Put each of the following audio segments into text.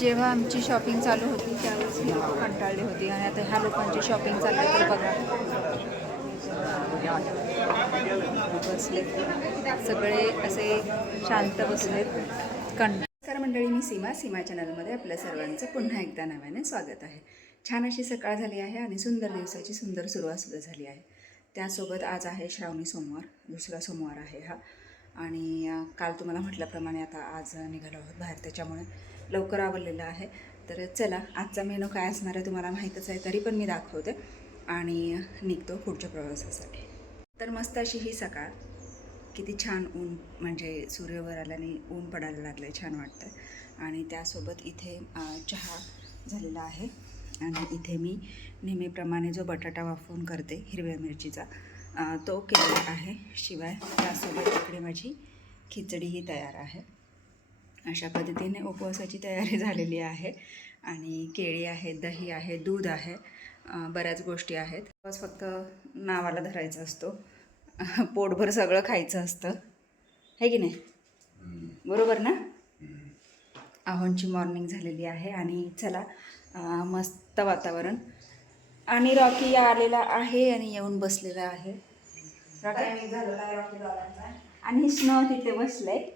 जेव्हा आमची शॉपिंग चालू होती त्यावेळेस ही लोक कंटाळली होती आणि आता ह्या लोकांची शॉपिंग चालली तर बघा बसले सगळे असे शांत बसलेत. नमस्कार मंडळी, मी सीमा चॅनलमध्ये आपल्या सर्वांचं पुन्हा एकदा नव्याने स्वागत आहे. छान अशी सकाळ झाली आहे आणि सुंदर दिवसाची सुंदर सुरुवात सुद्धा झाली आहे. त्यासोबत आज आहे श्रावणी सोमवार, दुसरा सोमवार आहे हा. आणि काल तुम्हाला म्हटल्याप्रमाणे आता आज निघालो आहोत बाहेर, त्याच्यामुळे लवकर आवरलेलं आहे. तर चला, आजचा मेनू काय असणार आहे तुम्हाला माहीतच आहे, तरी पण मी दाखवते आणि निघतो पुढच्या प्रवासासाठी. तर मस्त अशी ही सकाळ, किती छान ऊन, म्हणजे सूर्यवर आल्याने ऊन पडायला लागलं आहे, छान वाटतं आहे. आणि त्यासोबत इथे चहा झालेला आहे आणि इथे मी नेहमीप्रमाणे जो बटाटा वाफवून करते हिरव्या मिरचीचा तो केलेला आहे. शिवाय त्यासोबत इकडे माझी खिचडीही तयार आहे. अशा पद्धतीने उपवासाची तयारी झालेली आहे. आणि केळी आहे, दही आहे, दूध आहे, बऱ्याच गोष्टी आहेत. उपवास फक्त नावाला धरायचा असतो, पोटभर सगळं खायचं असतं, है की नाही? बरोबर ना? आहोंची मॉर्निंग झालेली आहे आणि चला, मस्त वातावरण. आणि रॉकी आलेला आहे आणि येऊन बसलेला आहे. रॉकी झालेला आहे रॉकी दादांचा. आणि स्नो तिथे बसलंय,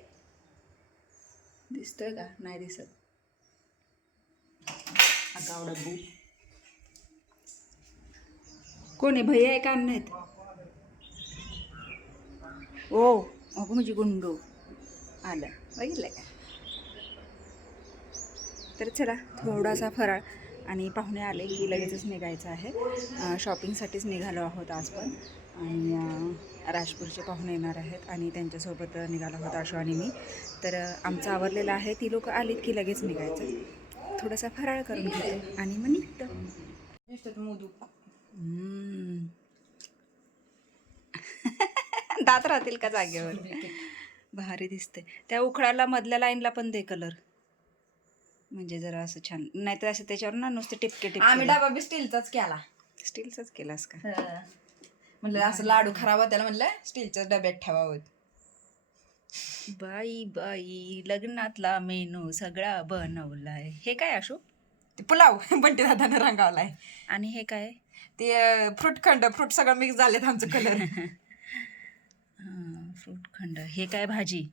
दिसतोय का? नाही दिसत. अगाव डब्बू कोण आहे? भैया आहे का? नाहीत. ओ अगं म्हणजे गुंडू आलं, बघितलं का? तर चला, थोडासा फराळ आणि पाहुणे आले की लगेचच निघायचं आहे. शॉपिंगसाठीच निघालो आहोत आज पण. आणि राजपूरचे पाहुणे येणार आहेत आणि त्यांच्यासोबत निघालो आहोत आशू आणि मी. तर आमचं आवरलेलं आहे, ती लोक आलीत की लगेच निघायचं. थोडासा फराळ करून घेते आणि मग निघतं. मोदूक दात राहतील का जागेवर? भारी दिसते. त्या उखळाला मधल्या लाईनला पण दे कलर, म्हणजे जरा असं छान. नाही तर असं त्याच्यावर ना नुसते टिपके टिपके. आम्ही डबा बी स्टीलचाच केला. स्टीलचाच केलास का? म्हणलं असं लाडू खराब होत्याला, म्हणलं स्टीलच्याच डब्यात ठेवावं. बाई बाई, लग्नातला मेनू सगळा बनवलाय. हे काय आशू? ते पुलाव बंटी दादानं रंगावलाय. आणि हे काय? ते फ्रूट सगळं मिक्स झालेत आमचं कलर. फ्रूट खंड. हे काय? भाजी.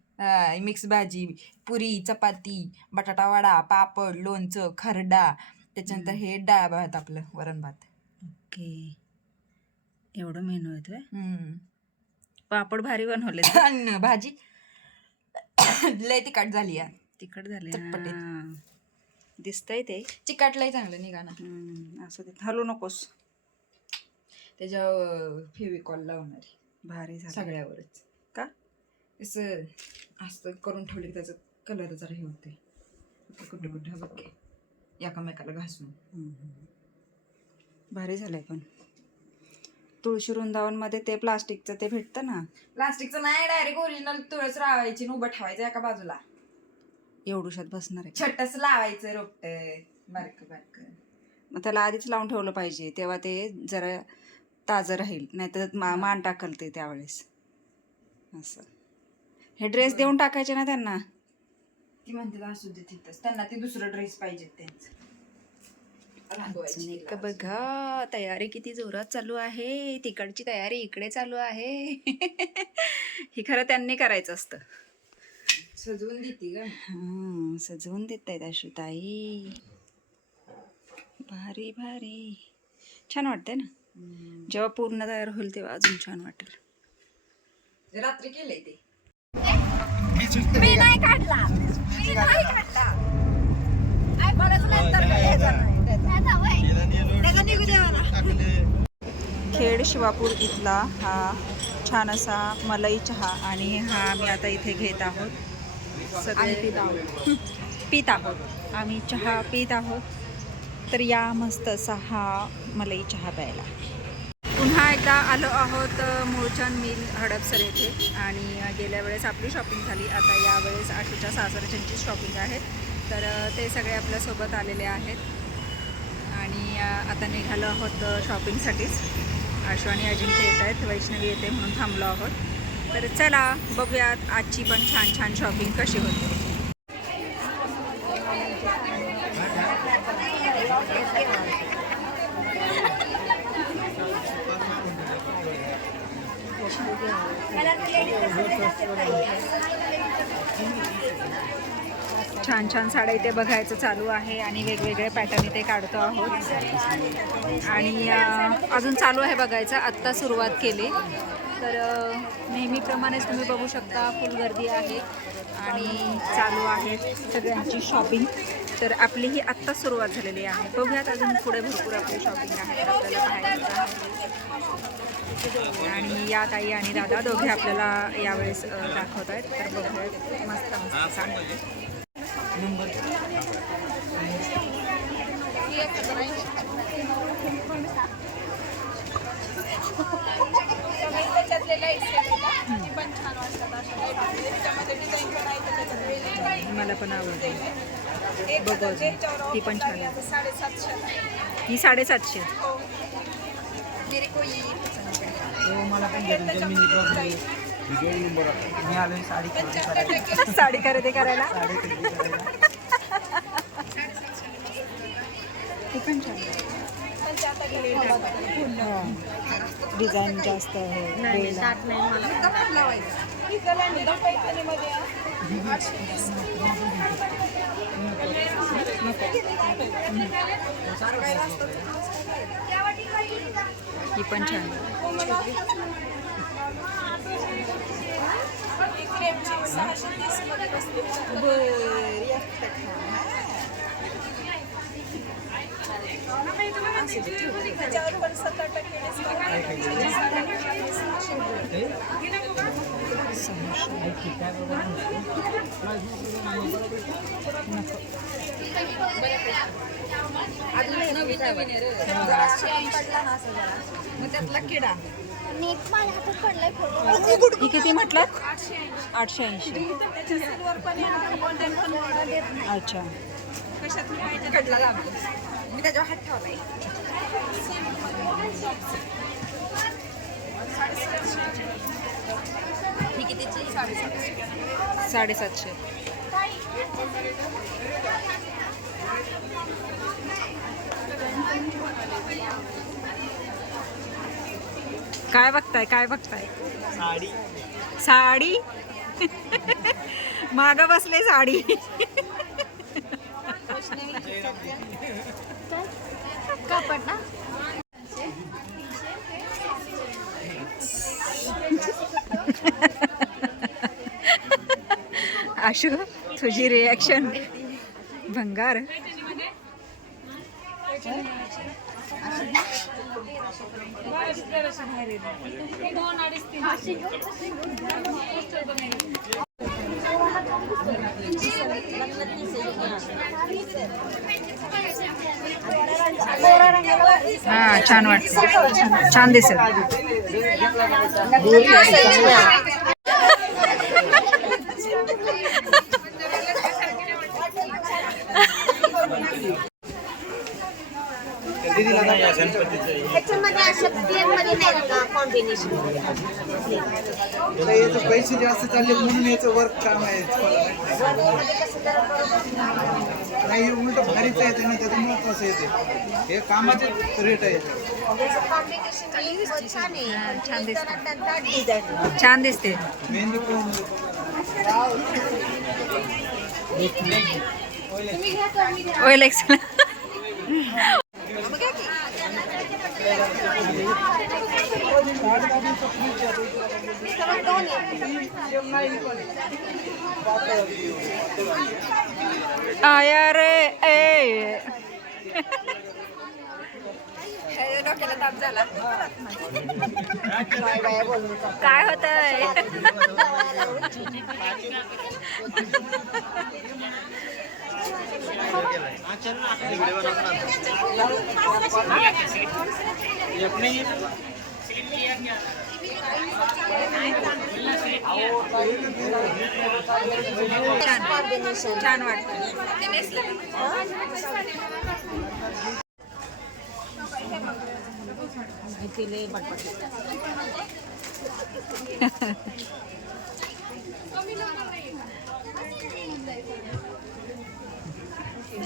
मिक्स भाजी, पुरी, चपाती, बटाटा वडा, पापड, लोणचं, खरडा, त्याच्यानंतर हे डाळ भात, आपलं वरण भात. ओके, एवढं मेनू येतोय. पापड भारी बनवले. आणि भाजी लय तिखट झाली आहे. तिखट झाले, चटपटीत दिसतंय ते. चिकट लय चांगलं निघाना. असं ते हलू नकोस. त्याच्यावर फेविकॉल लावणारी. भारी झालं सगळ्यावरच का? असं असं करून ठेवले की त्याचं कलर जरा हे होते. कुठे कुठे बघ एकामेकाला घासून. भारी झालंय. पण तुळशी वृंदावनमध्ये ते प्लास्टिकचं ते भेटतं ना. प्लास्टिकचं नाही, डायरेक्ट ओरिजिनल तुळस लावायची आणि उभं ठेवायचं एका बाजूला. एवढूशात बसणार आहे. छोटस लावायचं रोपट बारक बारक. मग त्याला आधीच लावून ठेवलं पाहिजे, तेव्हा ते जरा ताजं राहील. नाहीतर मान टाकल ते त्यावेळेस. असं हे ड्रेस देऊन टाकायचे ना त्यांना. ती म्हणते असू दे तिथंच, त्यांना ते दुसरं ड्रेस पाहिजे त्यांचं. बघा, तयारी किती जोरात चालू आहे. तिकडची तयारी इकडे चालू आहे. ही खरं त्यांनी करायचं असतं. सजवून देते का? सजवून देत आहेत आशुताई. भारी भारी, छान वाटतंय ना. जेव्हा पूर्ण तयार होईल तेव्हा अजून छान वाटेल. रात्री केलंय ते. मी नाही काढला. खेड शिवापूर इथला हा छान असा मलाई चहा. आणि हा आम्ही आता इथे घेत आहोत. सगळे पित आहोत आम्ही, चहा पित आहोत. तर या मस्त असा हा मलाई चहा प्यायला. पुन्हा एकदा आलो आहोत मूळचंद मिल हडपसर येथे. आणि गेल्या वेळेस आपली शॉपिंग झाली, आता यावेळेस आशूच्या सासरच्यांची शॉपिंग आहे. तर ते सगळे आपल्यासोबत आलेले आहेत आणि आता निघालो आहोत शॉपिंगसाठीच. आशू आणि अजिंक्य येत आहेत, वैष्णवी येते म्हणून थांबलो आहोत. तर चला बघूयात आजची पण छान छान शॉपिंग कशी होते. छान छान साड्या इथे बघायचं चालू आहे आणि वेगवेगळे पॅटर्न इथे काढतो आहोत आणि अजून चालू आहे बघायचं. आत्ता सुरुवात केली तर नेहमीप्रमाणेच तुम्ही बघू शकता फुल गर्दी आहे आणि चालू आहे सगळ्यांची शॉपिंग. तर आपली ही आत्ता सुरुवात झालेली आहे. बघूयात अजून पुढे भरपूर आपली शॉपिंग आहे आपल्याला पाहायचं आहे. आणि या ताई आणि दादा दोघे आपल्याला यावेळेस दाखवत आहेत. तर बघूयात मस्त मस्त साड्या. मला पण आवडते. बघू ती पण छान आहे. ही 750. साडी खरेदी करायला ती पण छान आहे. डिझाईन जास्त आहे. ही पण छान त्यातला किडा ही किती म्हटलं? 880. अच्छा मी त्याच्यावर हात ठेवलाय. ही कितीची? 750. काय बघताय काय बघताय? साडी साडी माग बसले साडी. कापड ना आशू तुझी रिॲक्शन भंगार. हा छान वाटतं. छान दिसेल. ह्याच्यामध्ये अशा प्लेनमध्ये नाही का कॉम्बिनेशन पैसे जास्त चालले म्हणून याचं वर्क काम आहे. नाही उलट भारीच आहे त्याने त्याचं महत्वाचं येते. हे कामाचे रेट आहे. छान दिसते. छान दिसते. Mehndi oil excel. आया रे ए डोक्याला ताप झाला. काय होतंय? छान वाटतं.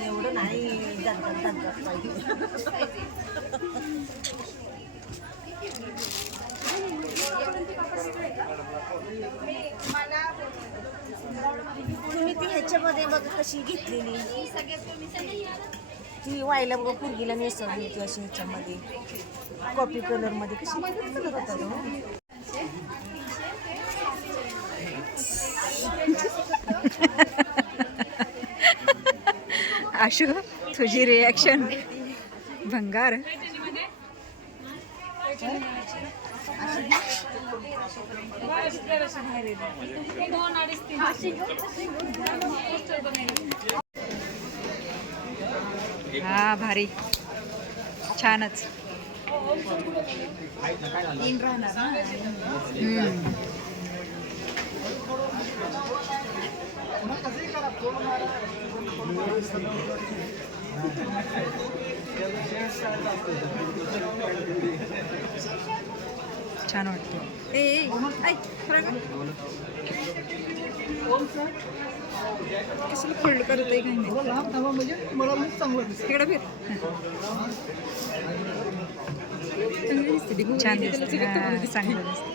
एवढं नाही पाहिजे. तुम्ही ती ह्याच्यामध्ये बघ कशी घेतलेली ती वायला बघ पुरगीला नेसवली होती अशी ह्याच्यामध्ये कॉफी कलर मध्ये कशी कलर होता तो आशू तुझी रिॲक्शन भंगार. हा भारी छानच. छान वाटतं. कसं फोल्ड करत आहे काही नाही. छान दिसते. चांगलं दिसतं.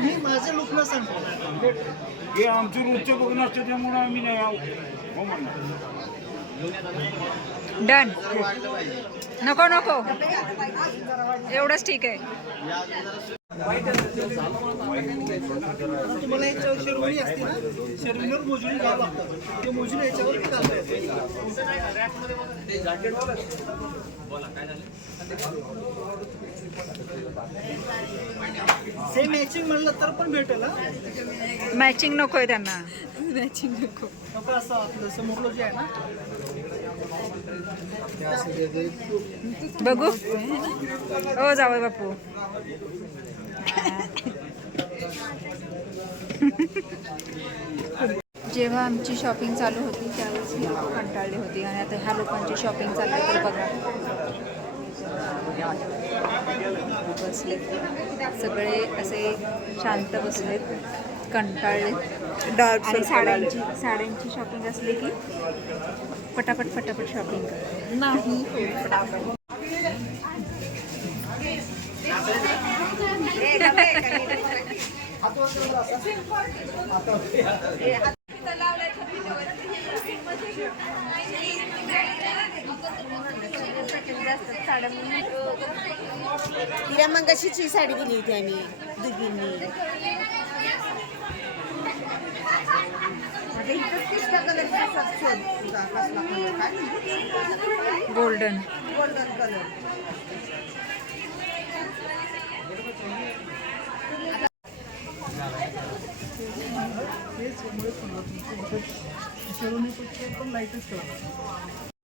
मी माझ्या लोकला सांगतो हे आमचं रोजचं बघणं असतं त्यामुळे आम्ही नाही हो म्हणणार. डन. नको नको एवढंच ठीक आहे. तुम्हाला याच्यावर शेरवणी असते ना शेरवणीवर मोजणी घ्यावं लागतं ते मोजणी याच्यावर सेम मॅचिंग म्हणलं तर पण भेटेल. मॅचिंग नको आहे त्यांना. मॅचिंग नको. नको असं आपलं समोरलं जे आहे ना बघू. हो जावई बापू. जेव्हा आमची शॉपिंग चालू होती त्यावेळेस मी कंटाळली होती आणि आता ह्या लोकांची शॉपिंग चालू आहे तर बघा बसले सगळे असे शांत बसलेत कंटाळले. आणि साड्यांची शॉपिंग असली की पटापट शॉपिंग करते नाही. तिला मंगाशीची साडी दिली होती आम्ही दोघींनी. Golden colour.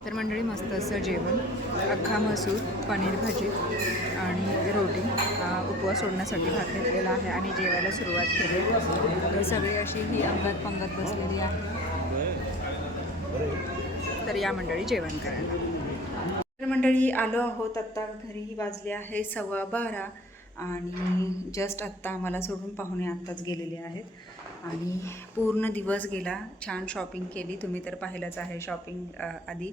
तर मंडळी मस्त असं जेवण अख्खा मसूर पनीर भाजी आणि रोटी उपवास सोडण्यासाठी भात घेतलेला आहे आणि जेवायला सुरुवात केली. सगळी अशी ही अंगात पंगत बसलेली आहे. तर या मंडळी जेवण करायला. तर मंडळी आलो आहोत आत्ता घरीही वाजले आहे 12:15 आणि जस्ट आत्ता आम्हाला सोडून पाहुणे आत्ताच गेलेले आहेत आणि पूर्ण दिवस गेला. छान शॉपिंग केली. तुम्ही तर पाहिलंच आहे शॉपिंग आधी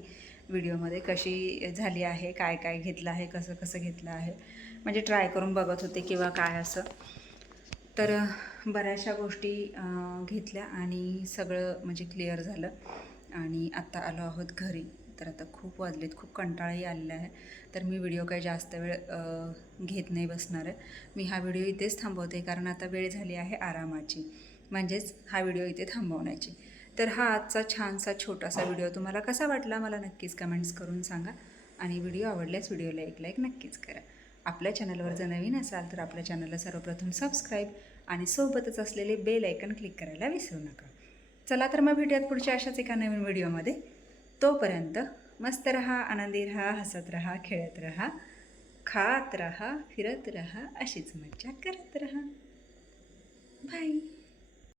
व्हिडिओमध्ये कशी झाली आहे, काय काय घेतलं आहे, कसं कसं घेतलं आहे, म्हणजे ट्राय करून बघत होते किंवा काय असं. तर बऱ्याचशा गोष्टी घेतल्या आणि सगळं म्हणजे क्लिअर झालं आणि आत्ता आलो आहोत घरी. तर आता खूप वाजलेत, खूप कंटाळाही आलेला आहे. तर मी व्हिडिओ काही जास्त वेळ घेत नाही बसणार आहे. मी हा व्हिडिओ इथेच थांबवते कारण आता वेळ झाली आहे आरामाची, म्हणजेच हा व्हिडिओ इथे थांबवण्याची. तर हा आजचा छानसा छोटासा व्हिडिओ तुम्हाला कसा वाटला मला नक्कीच कमेंट्स करून सांगा आणि व्हिडिओ आवडल्यास व्हिडिओला एक लाईक नक्कीच करा. आपल्या चॅनलवर जर नवीन असाल तर आपल्या चॅनलला सर्वप्रथम सबस्क्राईब आणि सोबतच असलेले बेल आयकन क्लिक करायला विसरू नका. चला तर मग भेटूयात पुढच्या अशाच एका नवीन व्हिडिओमध्ये. तोपर्यंत मस्त रहा, आनंदी रहा, हसत रहा, खेळत रहा, खात रहा, फिरत रहा, अशीच मज्जा करत रहा. बाय.